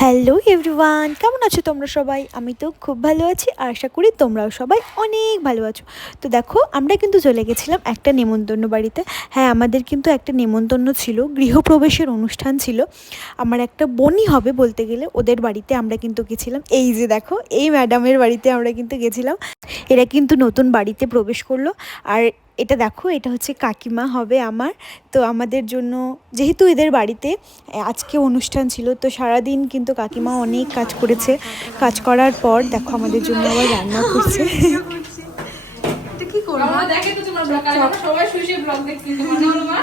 Hello everyone, কেমন আছো তোমরা সবাই? আমি তো খুব ভালো আছি আর আশা করি তোমরাও সবাই অনেক ভালো আছো। তো দেখো, আমরা কিন্তু চলে গেছিলাম একটা নেমন্তন্ন বাড়িতে। হ্যাঁ, আমাদের কিন্তু একটা নেমন্তন্ন ছিল, গৃহপ্রবেশের অনুষ্ঠান ছিল। আমার একটা বোনই হবে বলতে গেলে, ওদের বাড়িতে আমরা কিন্তু গেছিলাম। এই যে দেখো, এই ম্যাডামের বাড়িতে আমরা কিন্তু গেছিলাম। এরা কিন্তু নতুন বাড়িতে প্রবেশ করলো। আর এটা দেখো, এটা হচ্ছে কাকিমা হবে আমার। তো আমাদের জন্য, যেহেতু এদের বাড়িতে আজকে অনুষ্ঠান ছিল, তো সারাদিন কিন্তু কাকিমা অনেক কাজ করেছে। কাজ করার পর দেখো আমাদের জন্য আবার রান্না করছে। এটা কি করব? আমরা দেখে তো তোমার ব্লগ, আমরা সবাই শুয়ে ব্লগ দেখছি, মনে হলো মা?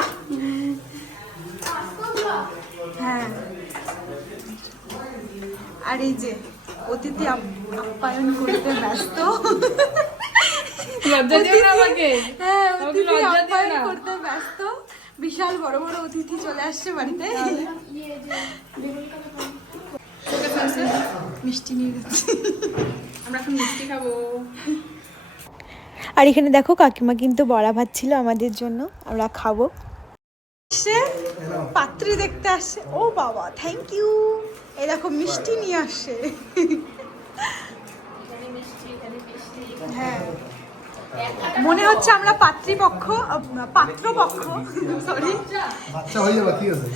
হ্যাঁ। আর এই যে অতিথি আপ্যায়ন করতে ব্যস্ত। লজ্জা দিও না আমাকে। হ্যাঁ, অতিথি আপ্যায়ন করতে ব্যস্ত। বিশাল বড় বড় অতিথি চলে আসছে বাড়িতে। মিষ্টি নিয়ে যাচ্ছি, আমরা এখন মিষ্টি খাবো। আর এখানে দেখো, কাকিমা কিন্তু বড়া ভাত ছিল আমাদের জন্য, আমরা খাবো। সে পাত্রী দেখতে আসছে। ও বাবা, থ্যাংক ইউ। এই দেখো মিষ্টি নিয়ে আসছে। হ্যাঁ, মনে হচ্ছে আমরা পাত্রপক্ষ। সরি, বাচ্চা হয়ে যাবে। ঠিক আছে,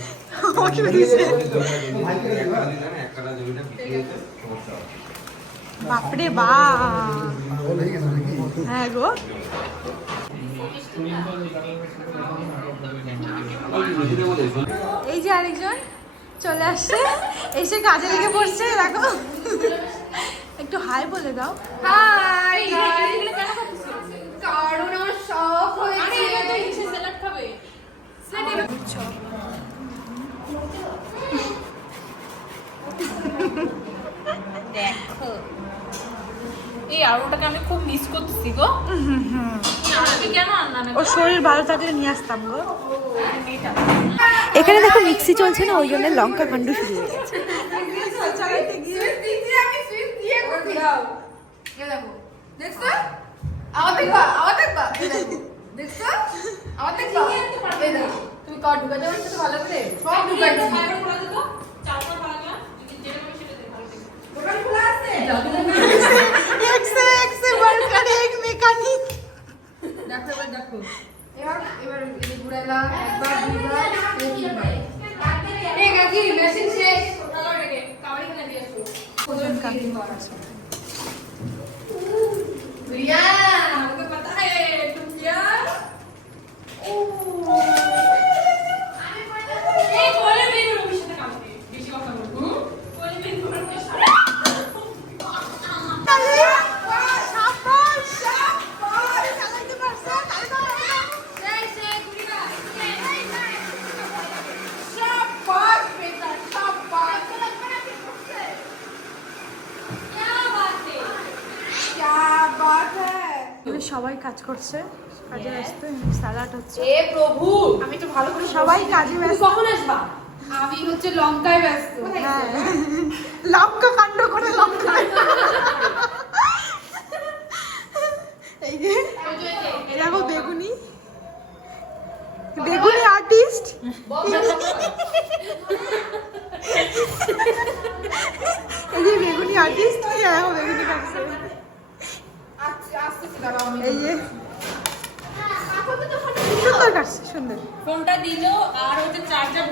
বাপরে বাপ। হ্যাঁ গো, এই যে আরেকজন চলে আসছে, এসে কাজে লেগে পড়ছে। দেখো, একটু হাই বলে দাও। হাই। কারণ আমার শখ হয়েছে। স্যালাড খাবে। দেখো, এই আলুটাকে আমি খুব মিস করতেছি গো। কেন আনলাম? ওর শরীর ভালো থাকলে নিয়ে আসতাম গো। এখানে দেখো মিক্সি চলছে না, ওই জন্য লঙ্কা কাণ্ড শুরু হয়ে গেছে। তুমি কর ঢুকা যাবে ভালো করে, সব ঢুকা সবাই কাজ করছে, কাজে ব্যস্ত। স্যালাড হচ্ছে। এ প্রভু, আমি তো ভালো করে সবাই কাজে ব্যস্ত। কখন আসবা? আমি হচ্ছে লঙ্কায় ব্যস্ত। হ্যাঁ, লঙ্কা কাণ্ড করে লঙ্কা। এই যে দেখো, বেগুনি আর্টিস্ট। এই যে বেগুনি আর্টিস্ট, দেখো বেগুনি কাটছে। এই যে সুন্দর কাটছে, সুন্দর। ফোনটা দিল আর ওতে চার্জার।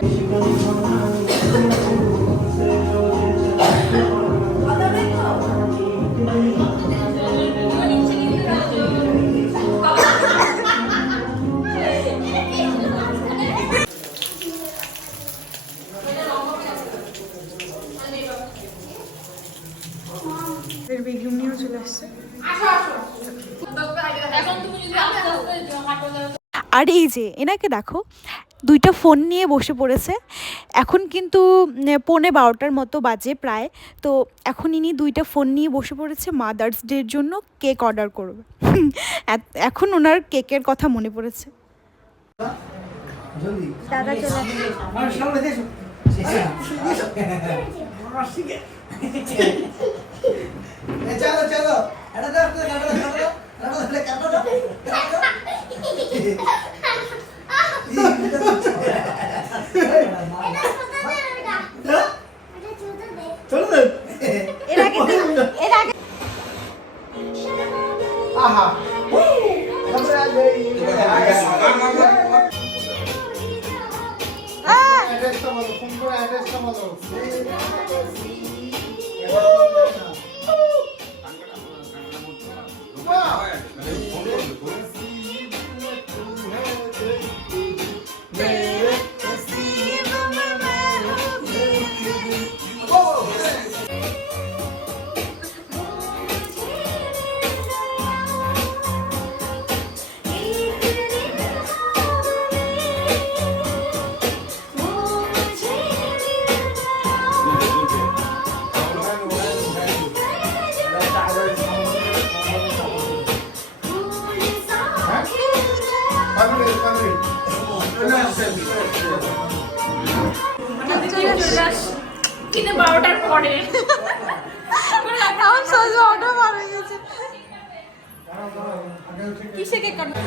বেগুনিও চলে আসছে। আর এই যে এনাকে দেখো, দুইটা ফোন নিয়ে বসে পড়েছে। এখন কিন্তু 11:45 মতো বাজে প্রায়। তো এখন ইনি দুইটা ফোন নিয়ে বসে পড়েছে, মাদার্স ডের জন্য কেক অর্ডার করবে। এখন ওনার কেকের কথা মনে পড়েছে। দাদা চলে আহা আমরা যাই অ্যাড্রেসটা বলো ফোন করে অ্যাড্রেসটা বলো কিনে 12টার পরে আমার সহজে অর্ডার বার হয়ে গেছে। কিসে কেক কাটবে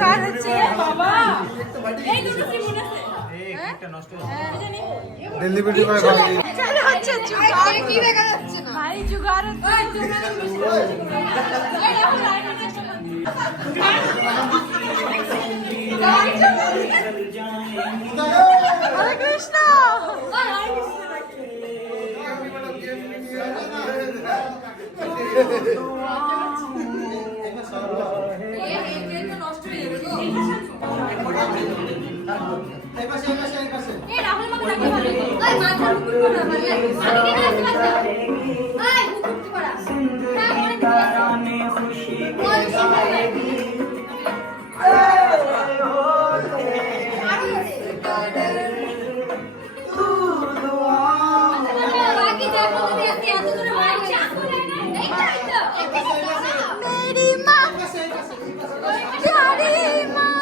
গান হচ্ছে বাবা এই দুটো কি মনে আছে একটা নষ্ট হয়েছে জানি ডেলিভারি বয় ভাই চলে হচ্ছে জুগার কি দেখা যাচ্ছে না ভাই জুগার ওই জুগার এই এখন লাইনে হরে কৃষ্ণ मेरी माँ प्यारी माँ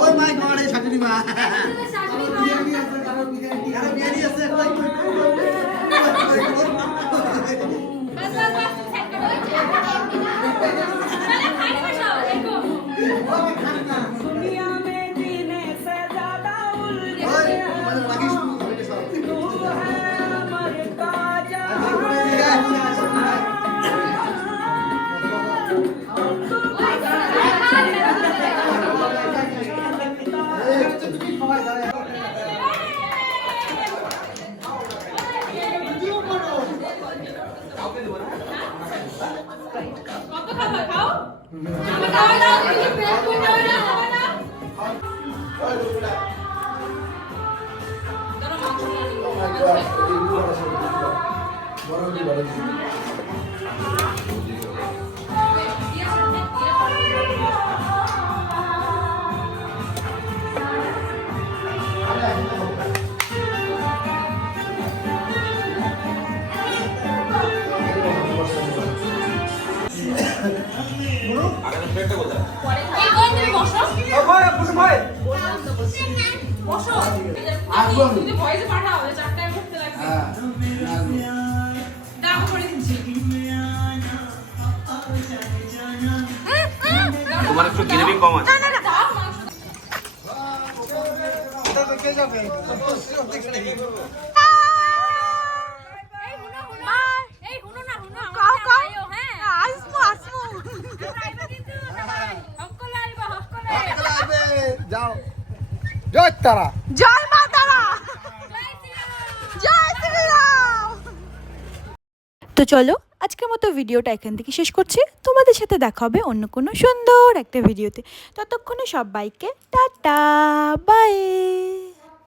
ওই মাই গড এই শাশুড়ি মা বিয়ারি আছে কত খাবার খাও আমি খাওয়া দাও তুমি পেট করে না খাওয়া না বসো তুমি ভয়েসে পাঠাও চারটায় ঘুরতে লাগবে দাও করে দিচ্ছি তোমার একটু গ্রেভি কম আছে কে যাবে যাও জয় তারা জয় মা তারা জয় শ্রীরাম। তো চলো আজকের মতো ভিডিওটা এখান থেকে শেষ করছি। তোমাদের সাথে দেখা হবে অন্য কোনো সুন্দর একটা ভিডিওতে। ততক্ষণে সবাইকে টাটা বাই।